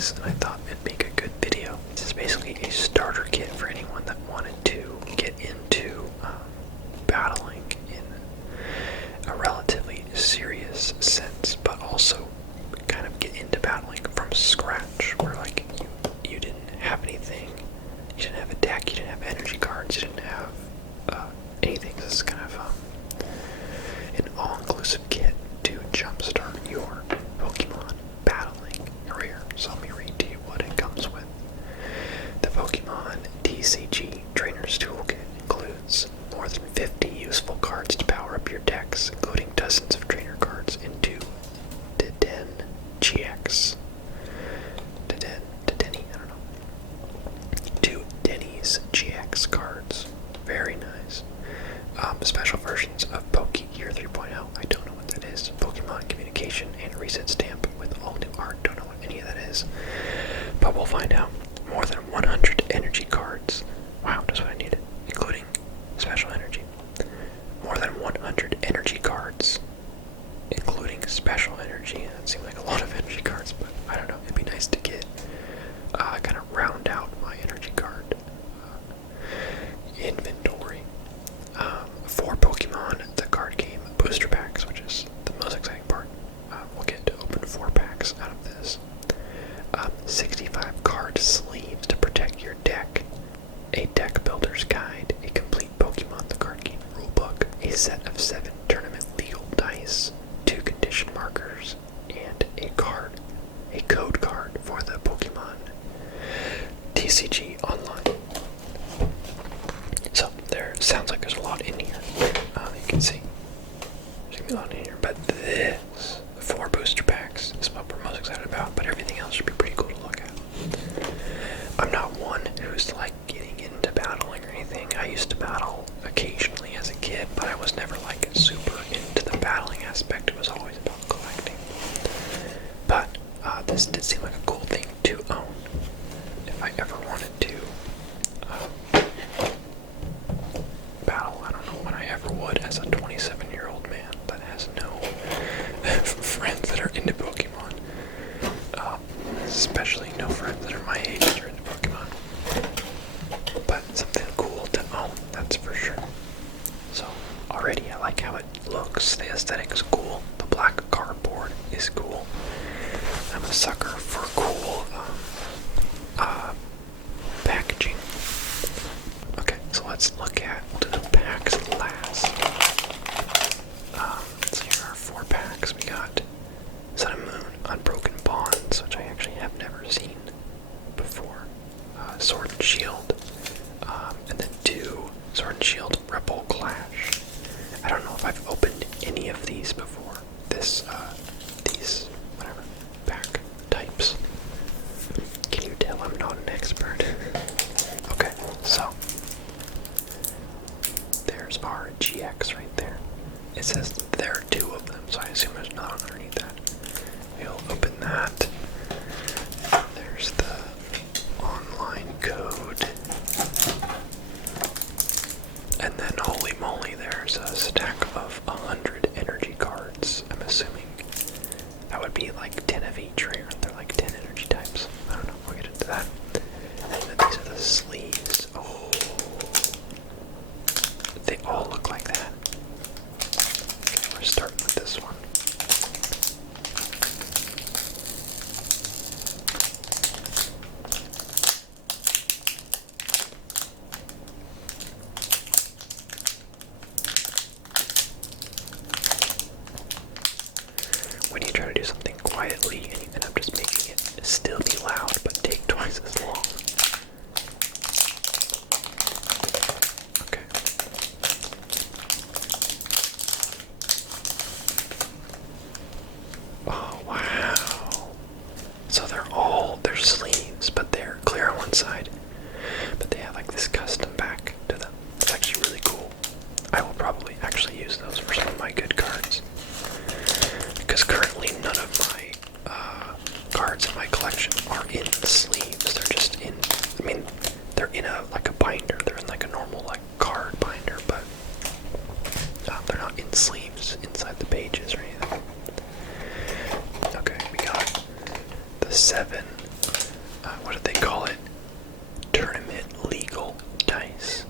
these, and I thought it'd make a good video. This is basically a starter kit for anyone that wanted to get into battling in a relatively serious sense, but also kind of get into battling from scratch, where like you didn't have anything, you didn't have a deck, you didn't have energy cards, you didn't have anything. This is kind of an all-inclusive kit to jumpstart your Pokemon battling career. So let me read to you what it comes with. The Pokemon TCG Trainer's Toolkit includes more than 50 useful cards to power up your decks, including dozens of trainer cards and 2 Deden GX. Dedenne, I don't know. 2 Denny's GX cards. Very nice. Special versions of Pokegear 3.0. I don't know what that is. Pokemon Communication and Reset Stamp with all new art. Don't know what any of that is. But we'll find out. More than 100 energy cards. Wow, that's what I needed. Including special energy. More than 100 energy cards. Including special energy. That seemed like a lot of energy cards, but I don't know. It'd be nice to get kind of round out my energy card inventory. 4 Pokemon, the card game booster packs, which is the most exciting part. We'll get to open 4 packs out of this. 65 card sleeves to protect your deck. A deck builder's guide, a complete Pokemon the card game rulebook, a set of 7 tournament legal dice, 2 condition markers, and a code card for the Pokemon TCG Online. So there sounds like there's a lot in here. You can see there's gonna be a lot in here, but this 4 booster packs is what we're most excited about. But everything else should be pretty cool to look at. I'm not one who's like getting into battling or anything. I used to battle occasionally as a kid, but I was never like super into the battling aspect. It was always about collecting. But this did seem like a cool thing to own if I ever wanted to battle. I don't know when I ever would as a 27-year-old man that has no friends that are into Pokemon. Especially no friends that are my age that are into Pokemon. But something cool to own, that's for sure. So already I like how it looks. The aesthetic is cool. The black cardboard is cool. I'm a sucker for cool packaging. Okay, so let's look at, we'll do the packs last. So here are 4 packs. We got Sun and Moon, Unbroken Bonds, which I actually have never seen before. Sword and Shield, and then 2 Sword and Shield Rebel Clash. I don't know if I've opened any of these before. These whatever pack types. Can you tell I'm not an expert? Okay, so there's our GX right there. It says there are 2 of them, so I assume there's another one underneath that. We'll open that. There's the online code. And then, holy moly, there's a stack of 100 energy cards. I'm assuming that would be like 10 of each, right? Aren't there like 10 energy types? I don't know, we'll get into that. And then these are the sleeves. Oh, they all look like that. Okay, we're starting with this one. When you try to do something quietly and you end up just making it still be loud but take twice as long. Okay. Oh, wow. So they're sleeves, but they're clear on one side. But they have like this custom back to them. It's actually really cool. I will probably actually use those for some of my good cards. Because currently none of my cards in my collection are in sleeves. They're just in, I mean, they're in a binder. They're in like a normal like card binder, but they're not in sleeves inside the pages or anything. Okay, we got the 7 what did they call it? Tournament legal dice.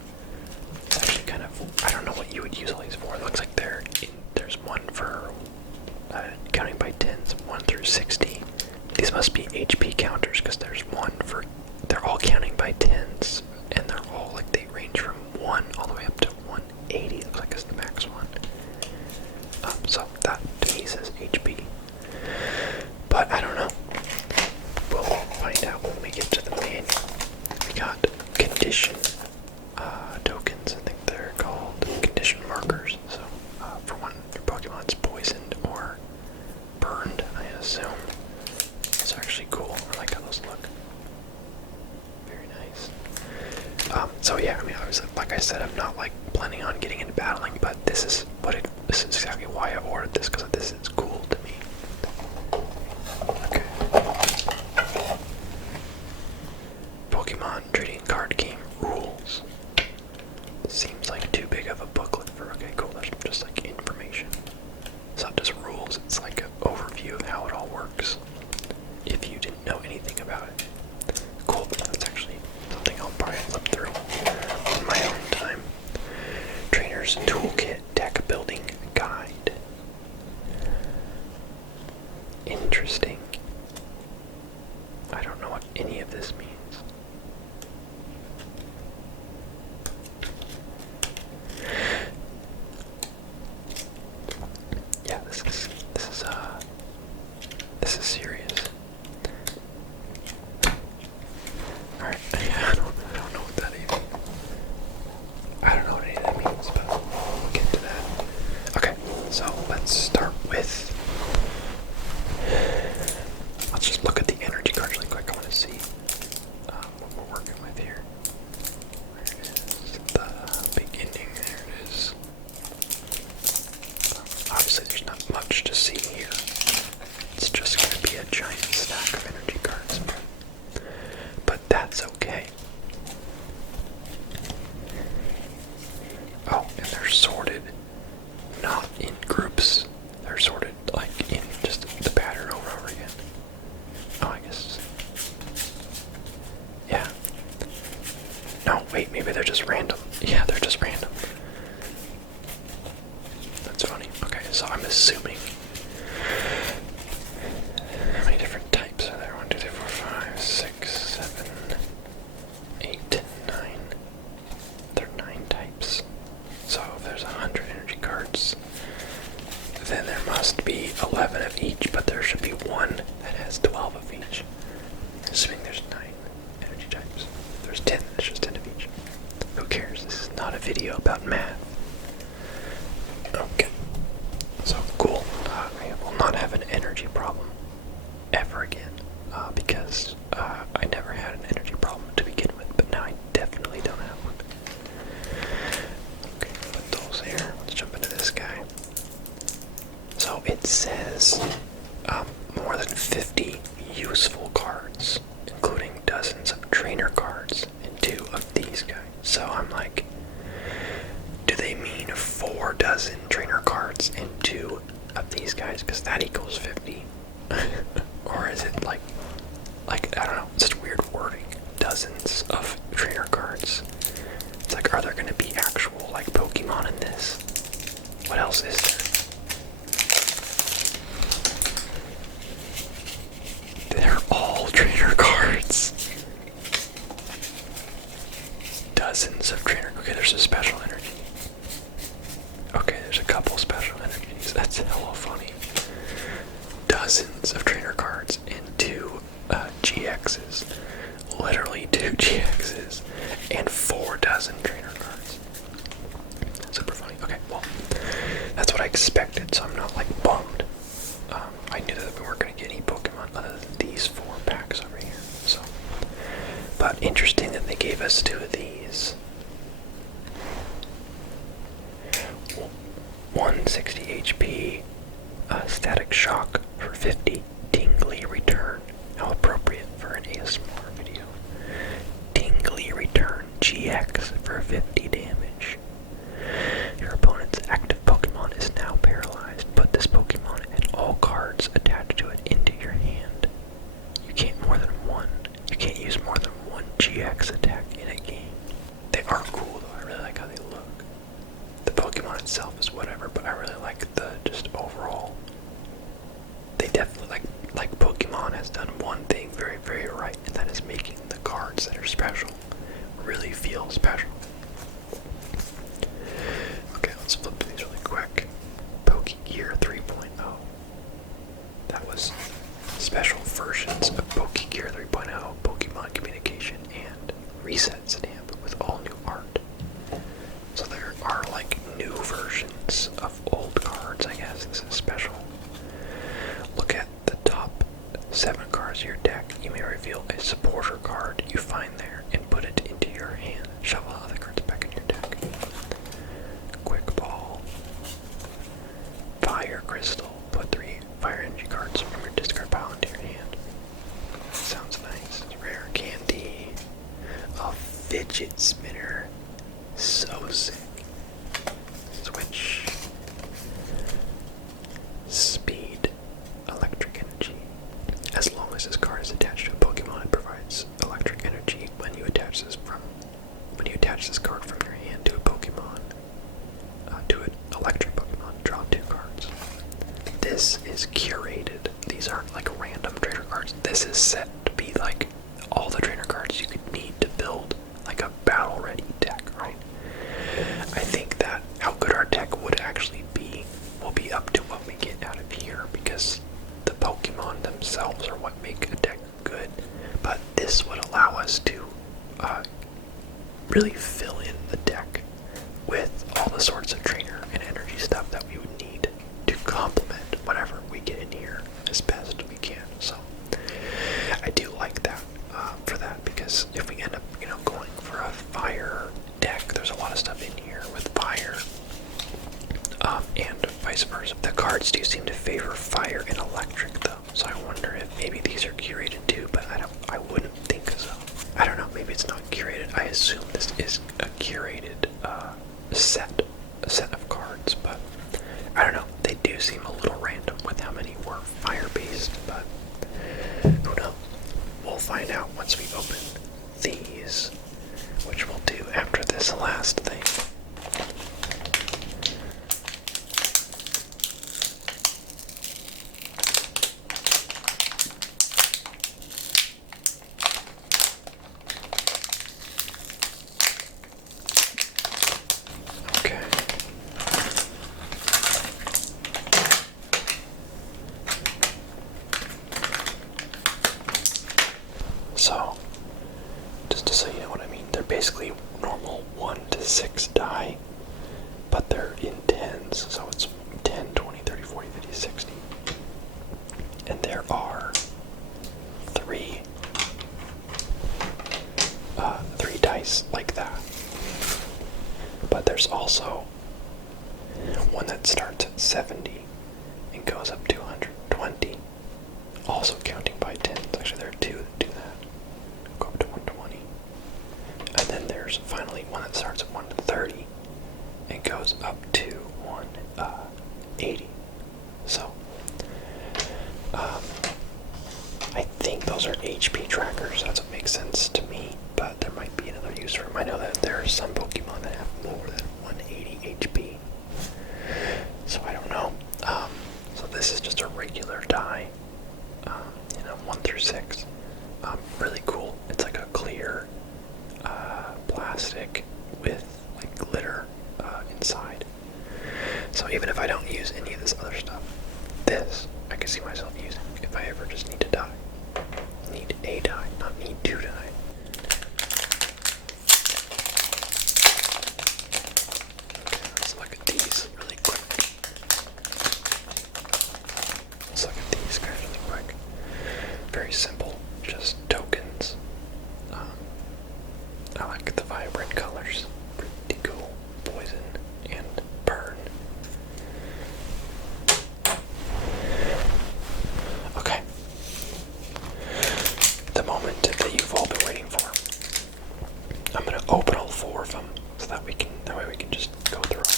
It's actually kind of, I don't know what you would use all these for. It looks like there's one for counting by tens, 1 through 60. These must be HP counters because there's one for, they're all counting by tens, and they're all like, they range from 1 all the way up to 180. Looks like it's the max one. So that to me says HP. But I don't know. We'll find out when we get to the manual. We got condition tokens, I think they're called condition markers. So for when your Pokemon's poisoned or burned, I assume. It's actually cool. I like how those look. Very nice. So yeah, I mean, like I said, I'm not like planning on getting into battling, but this is exactly why I ordered this, because this is cool to me. Okay. Pokemon trading card game rules. Seems like too big of a booklet for, okay, cool, there's just like information. It's not just rules, it's like an overview of how it all works. If you didn't know anything about it. Cool, that's actually something I'll probably flip through in my own time. Trainer's Toolkit Deck Building Guide. Interesting. I don't know what any of this means. Yeah, this is serious. Alright, I don't know what that even, I don't know what any of that means, but we'll get to that. Okay, so let's start with, let's just look at the energy cards really quick. I want to see what we're working with here. There it is, the beginning, there it is. Obviously there's not much to see here. It's just going to be a giant stack of energy cards. But that's okay. Oh, and they're sorted not in groups. They're sorted like in just the pattern over and over again. Oh, I guess. Yeah. No, wait, maybe they're just random. Yeah, they're just random. That's funny. Okay, so I'm assuming. How many different types are there? 1, 2, 3, 4, 5, 6, 7, 8, 9. There are 9 types. So if there's 100 energy cards, then there must be 11 of each, but there should be one that has 12 of each. Assuming there's 9 energy types. If there's 10, there's just 10 of each. Who cares? This is not a video about math. Okay. So cool. I will not have an energy problem ever again, because I never had an energy problem to begin with, but now I definitely don't have one. Okay, put those here. Let's jump into this guy. So it says more than 50 useful cards, including dozens of trainer cards and 2 of these guys. So I'm like, do they mean 4 dozen trainer cards and 2 of these guys? Because that equals 50. Or is it like, I don't know, it's just weird wording. Dozens of trainer cards. It's like, are there going to be actual, like, Pokemon in this? What else is there? They're all trainer cards. Dozens of trainer. Okay, there's a special energy. Okay, there's a couple special energies. That's hella funny. Dozens of trainer cards and 2 GXs. Literally 2 GXs and 4 dozen trainer cards. Super funny. Okay, well, that's what I expected, so I'm not like bummed. I knew that we weren't going to get any Pokemon other than these 4 packs over here. So, but interesting that they gave us 2 of these. 160 HP, static shock for 50, tingly return. How appropriate for an ASMR video. Tingly return GX for 50 damage. Your opponent's active Pokemon is now paralyzed. Put this Pokemon and all cards attached to it into your hand. You can't GX attack in a game. They are cool though, I really like how they look. The Pokemon itself is whatever, but I really like the just overall. They definitely, like Pokemon has done one thing very, very right, and that is making the cards that are special really feel special. Okay, let's flip through these really quick. Pokegear 3.0. That was special versions of Pokegear 3.0, Pokemon Communication, and Reset Stamp with all new art. So there are like new versions of old cards, I guess. This is special. Look at the top 7 cards of your deck. You may reveal a supporter card you find there and put it into your hand. Shuffle other cards back in your deck. Quick Ball. Fire Crystal. Put 3 fire energy cards from your discard pile into your hand. Sounds nice. Rare Candy. A fidget spinner. So sick. Switch. Speed. Electric energy. As long as this card is attached to a Pokemon, it provides electric energy when you attach this card from your hand to a Pokemon. To an electric Pokemon, draw 2 cards. This is curated. These aren't like random trainer cards. This is set to be like all the trainer cards you could need to build like a battle-ready deck, right? I think that how good our deck would actually be will be up to what we get out of here, because the Pokemon themselves are what make a deck good. But this would allow us to really fill in the deck with all the sorts of trainer and energy stuff that we would need to complement whatever we get in here as best we can. So I do like that for that, because if we end up, going for a fire deck, there's a lot of stuff in here with fire, and vice versa. The cards do seem to favor fire and electric though, so I wonder if maybe these are curated too, but I wouldn't think so. I don't know, maybe it's not curated. I assume this is a curated set of cards, but I don't know. They do seem a little random with how many were fire-based, but who knows? We'll find out once we open these, which we'll do after this last thing. So, just to so you know what I mean, they're basically normal 1 to 6 die, but they're in tens, so it's 10, 20, 30, 40, 50, 60. And there are 3 dice like that. But there's also one that starts at 70 and goes up to 120, also counting by tens. Actually, there are 2 that do that. Go up to 120. And then there's finally one that starts at 130 and goes up to 180. So, I think those are HP trackers. That's what makes sense to me, but there might be another use for them. I know that there are some Pokemon that have more than 180 HP. So I don't know. So this is just a regular die, 1 through 6. Really cool. It's like a clear plastic with like glitter inside. So even if I don't use any of this other stuff, this I can see myself using if I ever just need to die. Need a die, not need to die. Okay, let's look at these really quick. Let's look at these guys really quick. Very simple, just tokens. I like the vibrant colors. Pretty cool. Poison and burn. Okay. The moment that you've all been waiting for. I'm gonna open all 4 of them so that way we can just go through them.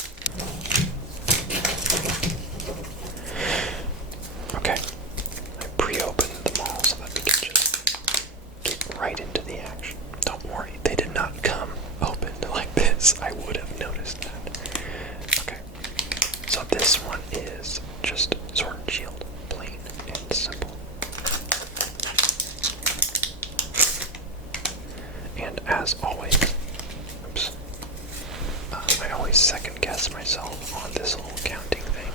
Okay. I pre-opened them all so that we can just get right into the action. Don't because I would have noticed that. Okay, so this one is just Sword and Shield, plain and simple. And as always, oops, I always second guess myself on this little counting thing.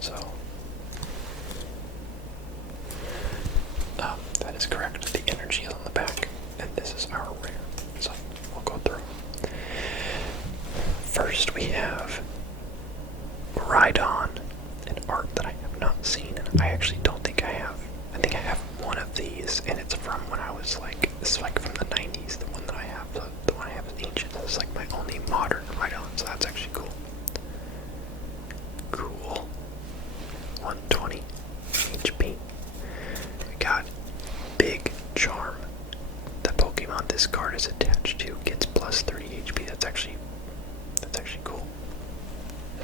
So, that is correct. The energy is on the back, and this is our rare. So, we'll go through. First, we have Rhydon, an art that I have not seen, and I actually don't think I have. I think I have one of these, and it's from when I was like, this is like from the 90s, the one that I have. The one I have is ancient. This is like my only modern Rhydon, so that's actually cool. Cool. 120 HP. We got Big Charm. The Pokemon this card is attached to gets plus 30 HP. That's actually cool.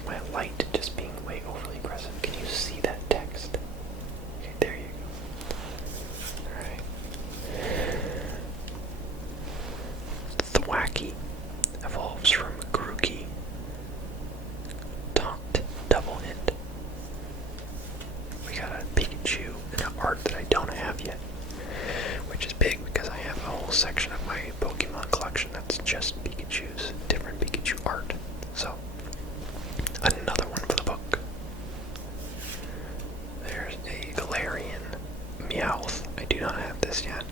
My light just being way overly aggressive. Can you see that text? Okay, there you go. Alright. Thwacky evolves from Grookey. Taunt, double hit. We got a Pikachu and an art that I don't have yet, which is big because I have a whole section of my Pokemon collection that's just Pikachu's, different Pikachu art. So, another one for the book. There's a Galarian Meowth. I do not have this yet.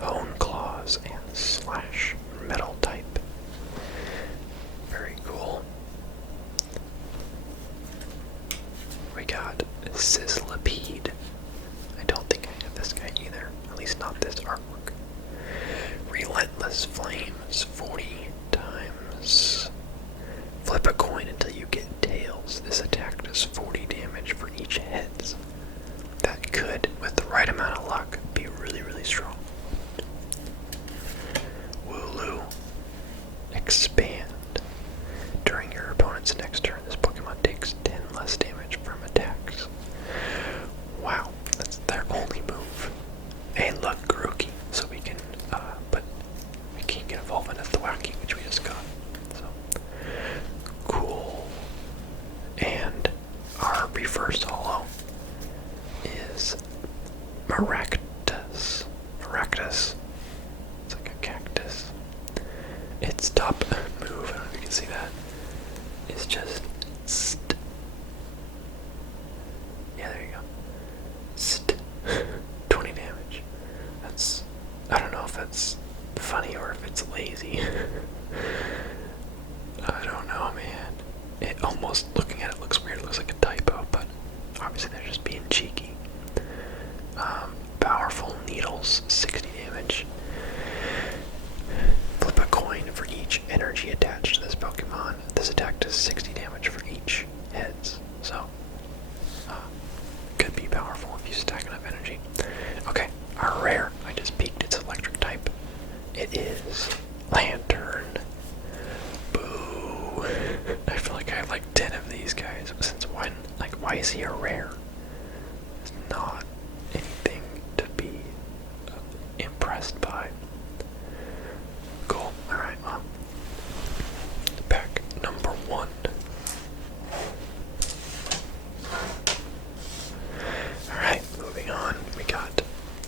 Bone Claws and Slash Metal type. Very cool. We got Sizzlipede. I don't think I have this guy either. At least not this artwork. Relentless Flames 40 times. Flip a coin until you get tails. This attack does 40 damage for each heads. That could, with the right amount of luck, be really, really strong. Wooloo. Expand. During your opponent's next turn, this Pokemon takes 10 less damage from attacks. Wow, that's their only move. And look, Grookey. So we can, but we can't get evolved into Thwacky, which we just got. So, cool. And our reverse holo is Maractus. Maractus. It's like a cactus. Its top move, I don't know if you can see that, is just st. Yeah, there you go. St. 20 damage. That's, I don't know if that's funny or if it's lazy. I don't know, man. It almost, looking at it, looks weird. It looks like a typo, but obviously they're just being cheeky. Powerful Needles, 60 damage. Flip a coin for each energy attached to this Pokemon. This attack does 60 damage for each heads. So, could be powerful if you stack enough energy. Okay, our rare. I just peeked its electric type. It is Lantern. Boo. I feel like I have like 10 of these guys. Since when? Like, why is he a rare? It's not anything to be impressed by. Cool. Alright, well. Pack number 1. Alright, moving on. We got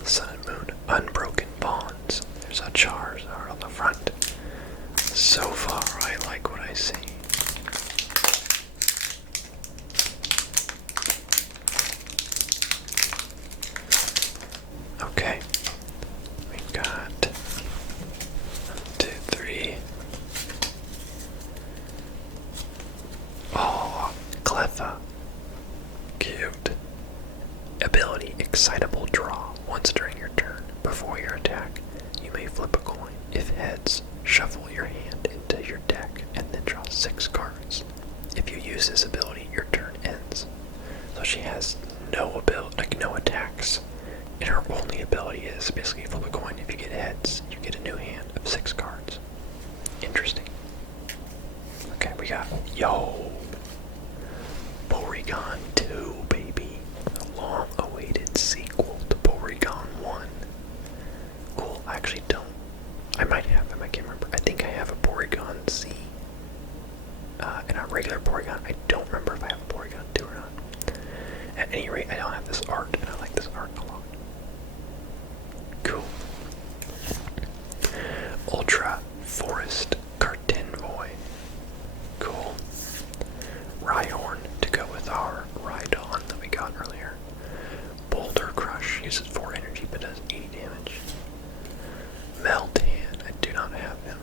Sun and Moon Unbroken Bonds. There's a Charizard on the front. So far, I like what I see. Okay. We've got 1, 2, 3. Oh, Cleffa. Cute. Ability, Excitable Draw. Once during your turn, before your attack, you may flip a coin. If heads, shuffle your hand into your deck and then draw 6 cards. If you use this ability, your turn ends. So she has no ability, like no attacks. And her only ability is basically flip a coin. If you get heads, you get a new hand of 6 cards. Interesting. Okay, we got, yo, Porygon 2, baby. A long-awaited sequel to Porygon 1. Cool, I actually don't. I might have them, I can't remember. I think I have a Porygon but does 80 damage. Meltan, I do not have him.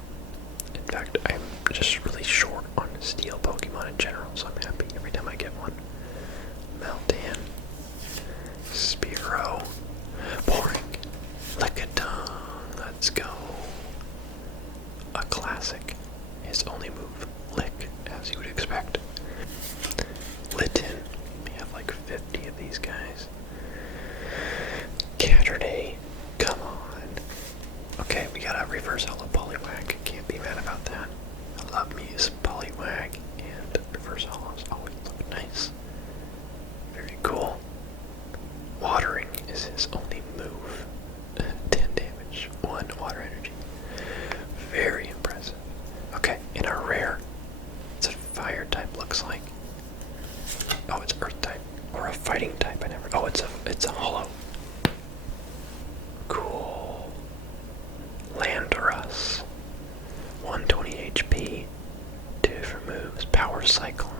In fact, I'm just really short on steel Pokemon in general, so I'm happy every time I get one. Meltan, Spearow, Boring, Lickitung, let's go. A classic. His only move, Lick, as you would expect. Litten, we have like 50 of these guys. Catterday, come on. Okay, we got a reverse hollow Poliwag. Can't be mad about that. I love me some Poliwag, and reverse hollows always look nice. Very cool. Watering is his only move. 10 damage, 1 water energy. Very impressive. Okay, in our rare, it's a fire type, looks like. Oh, it's earth type. Or a fighting type, I never. Oh, it's a hollow. Cool. Landorus. 120 HP. 2 different moves. Power Cyclone.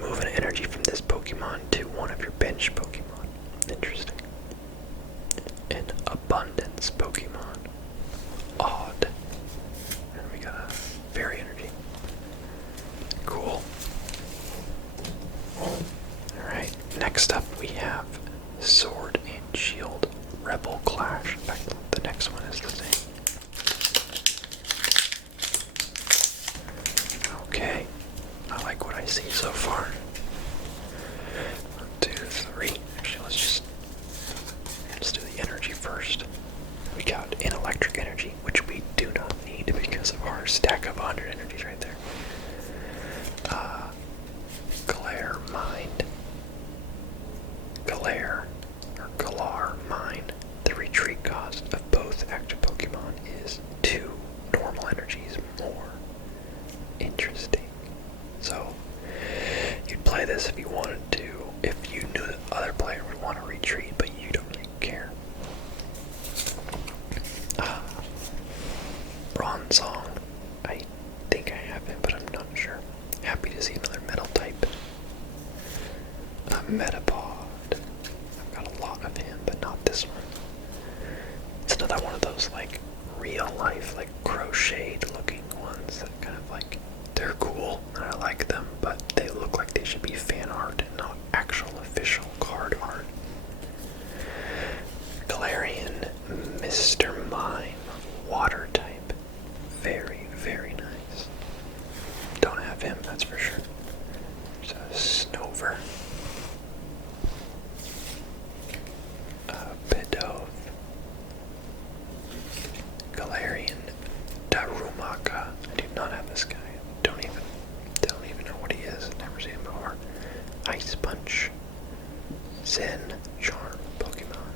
Move an energy from this Pokemon to one of your bench Pokemon. Interesting. An Abundance Pokemon. Odd. And we got a Fairy Energy. Cool. Alright, next up we have Sword and Shield Rebel Clash. In fact, the next one is the same. Okay, I like what I see so far. 1, 2, 3. Actually, let's do the energy first. We got an electric energy, which we do not need because of our stack of 100 energies right there. Glare Mind. Glare, or Galar Mine. The retreat cost of both active Pokemon is 2 normal energies more. Interesting. So, you'd play this if you wanted to, if you knew that the other player would want to retreat, but you don't really care. Bronzong. I think I have him, but I'm not sure. Happy to see another metal type. A Metapod. I've got a lot of him, but not this one. It's another one of those like real life, like crocheted looking ones that kind of like, they're cool and I like them, but they look like they should be fan art and not actual official card art. Galarian Mr. Mime, water type. Very, very nice. Don't have him, that's for sure. There's a Snover. Bidove. Galarian Darumaka. I do not have this guy. Don't even know what he is. Never seen him before. Ice Punch. Zen Charm Pokemon.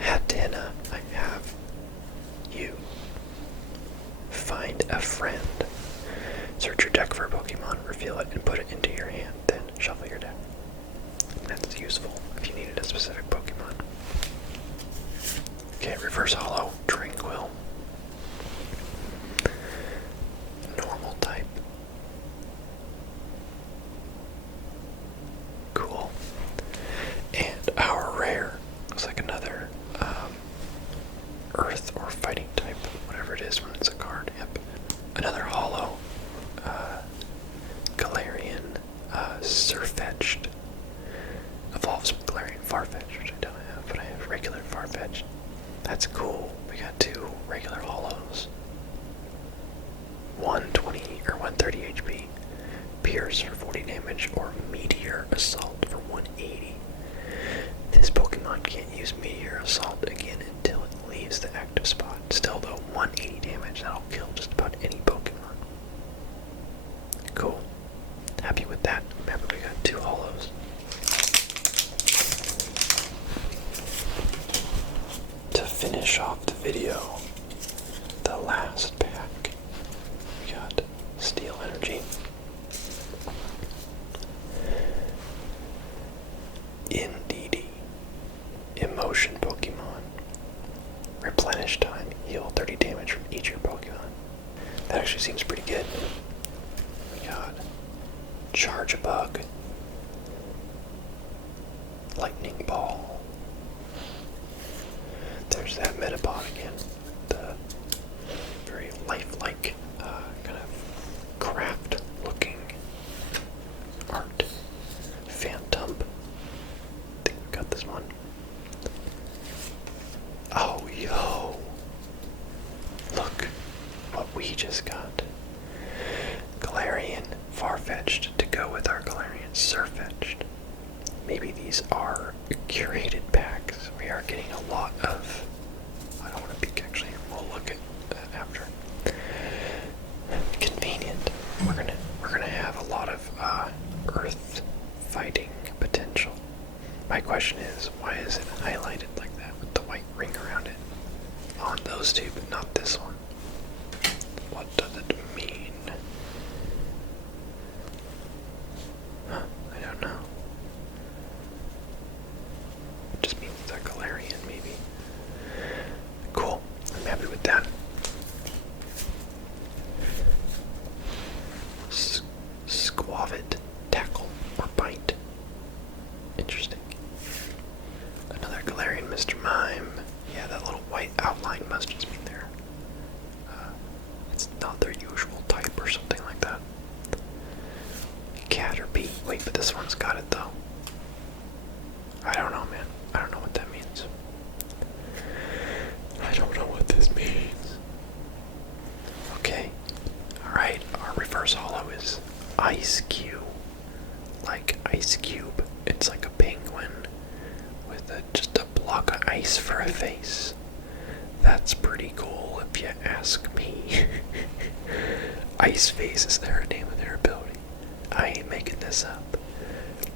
Hatenna. I have you. Find a friend. Search your deck for a Pokemon, reveal it, and put it into your hand. Then shuffle your deck. That's useful if you needed a specific Pokemon. Okay, reverse hollow, Tranquil. Normal type. Cool. And our rare looks like another earth or fighting type, whatever it is when it's a card. Yep. Another hollow. Galarian Surfetch'd. Evolves from Galarian Farfetch'd, which I don't have, but I have regular Farfetch'd. That's cool. We got 2 regular hollows. 120 or 130 HP. Pierce for 40 damage, or Meteor Assault for 180. This Pokemon can't use Meteor Assault again until it leaves the active spot. Still though, 180 damage, that'll kill just about any Pokemon. Cool. Happy with that. Remember, we got 2 hollows. To finish off the video, the last pack, we got Steel Energy. Indeedee. Emotion Pokemon. Replenish time. Heal 30 damage from each of your Pokemon. That actually seems pretty good. We got Charge Bug. Lightning Ball. Galarian Mr. Mime. Yeah, that little white outline must just be there. It's not their usual type or something like that. Caterpie. Wait, but this one's got it though. I don't know, man. I don't know what that means. I don't know what this means. Okay. Alright, our reverse holo is Ice Cube. Like Ice Cube. It's like a penguin with just a block of ice for a face. That's pretty cool if you ask me. Ice Face is their name of their ability. I ain't making this up.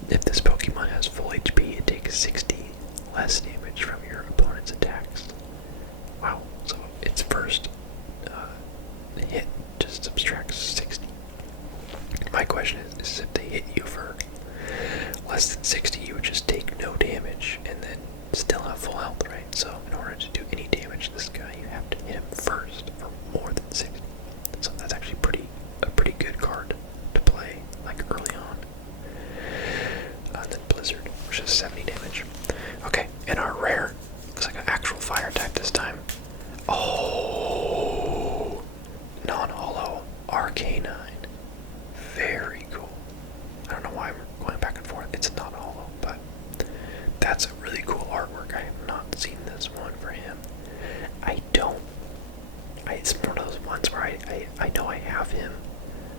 If this Pokemon has full HP, it takes 60 less damage from your opponent's attacks. Wow, so its first hit just subtracts 60. My question is if they hit you for less than 60, you would just take no damage and then still have full health, right? So in order to do any damage to this guy, you have to hit him first for more than 60. So that's actually a pretty good card to play, like early on. Then Blizzard, which is 70 damage. Okay, and our rare looks like an actual fire type this time. Oh, non-holo Arcanine. Very cool. I don't know why I'm going back and forth. It's not holo, but that's a really cool artwork. I have not seen this one for him. It's one of those ones where I know I have him,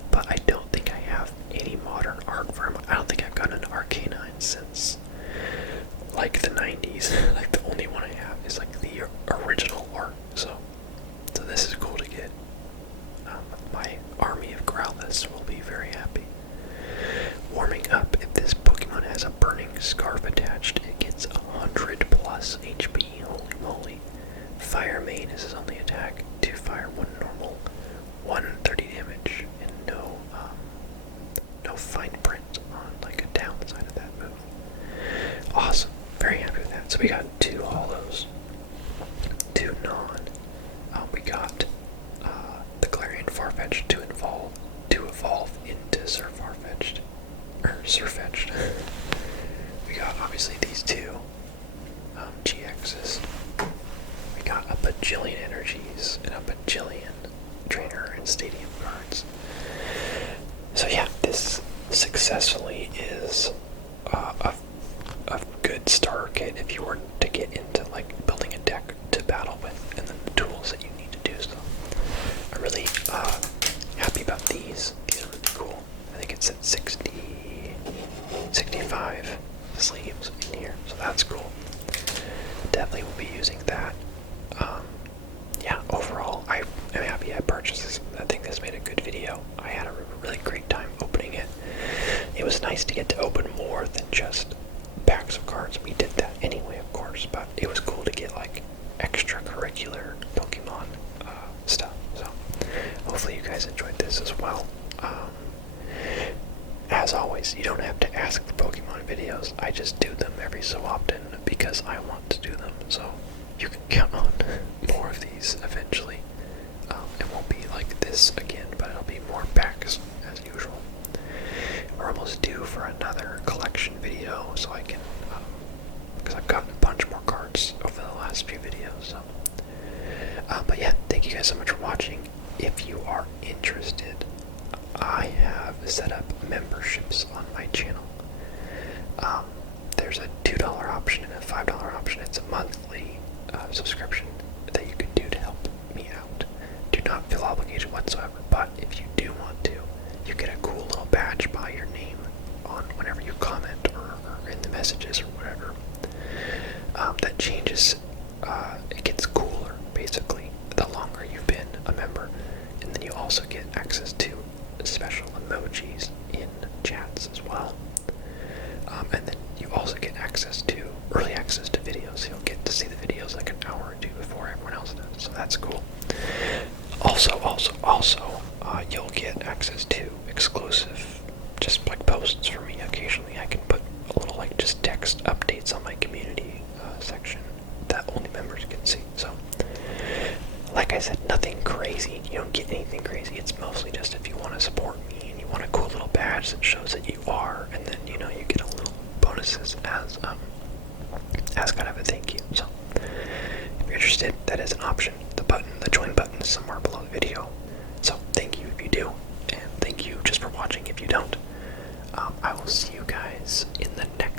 but I don't think I have any modern art for him. I don't think I've gotten an Arcanine since like the 90s. Like the only one I have is like the original art. So this is cool to get. My army of Growlithe will be very happy. Warming up, if this Pokemon has a burning scarf attached, it gets 100 plus HP. Holy moly. Fire Main is his only attack. 2 fire, 1 normal, 130 damage, and no fine print on like a downside of that move. Awesome. Very happy with that. So we got 2 holos, 2 non. We got the Galarian Farfetch'd to evolve into Sir Farfetch'd. Surfetch'd. We got obviously these 2 GXs. We got a bajillion energies and a bajillion trainer and stadium cards. So yeah, this successfully is a good starter kit if you were to get into like building a deck to battle with, and then the tools that you need to do so. I'm really happy about these. These are really cool. I think it's at 65 sleeves in here, so that's cool. Definitely will be using that. Yeah, overall, I am happy I purchased this. I think this made a good video. I had a really great time opening it. It was nice to get to open more than just packs of cards. We did that anyway, of course, but it was cool to get like extracurricular Pokemon stuff. So hopefully you guys enjoyed this as well. As always, you don't have to ask for Pokemon videos. I just do them every so often because I want to do them. So you can count on more of these eventually. It won't be like this again, but it'll be more packs as usual. We're almost due for another collection video, so I can, because I've gotten a bunch more cards over the last few videos. So, but yeah, thank you guys so much for watching. If you are interested, I have set up memberships on my channel. There's a $2 option and a $5 option. It's a monthly subscription that you can do to help me out. Do not feel obligated whatsoever, but if you do want to, you get a cool little badge by your name on whenever you comment or in the messages or whatever. That changes, it gets cooler basically the longer you've been a member, and then you also get access to special emojis in chats as well. And then you also get early access to videos. You'll get to see the videos like an hour or 2 before everyone else does. So that's cool. Also, you'll get access to exclusive, just like posts for me. Occasionally I can put a little like just text updates on my community section that only members can see. So, like I said, nothing crazy. You don't get anything crazy. It's mostly just if you want to support me and you want a cool little badge that shows that you are, and then you get a little bonuses as as kind of a thank you. So if you're interested, that is an option. The join button is somewhere below the video. So thank you if you do, and thank you just for watching if you don't. I will see you guys in the next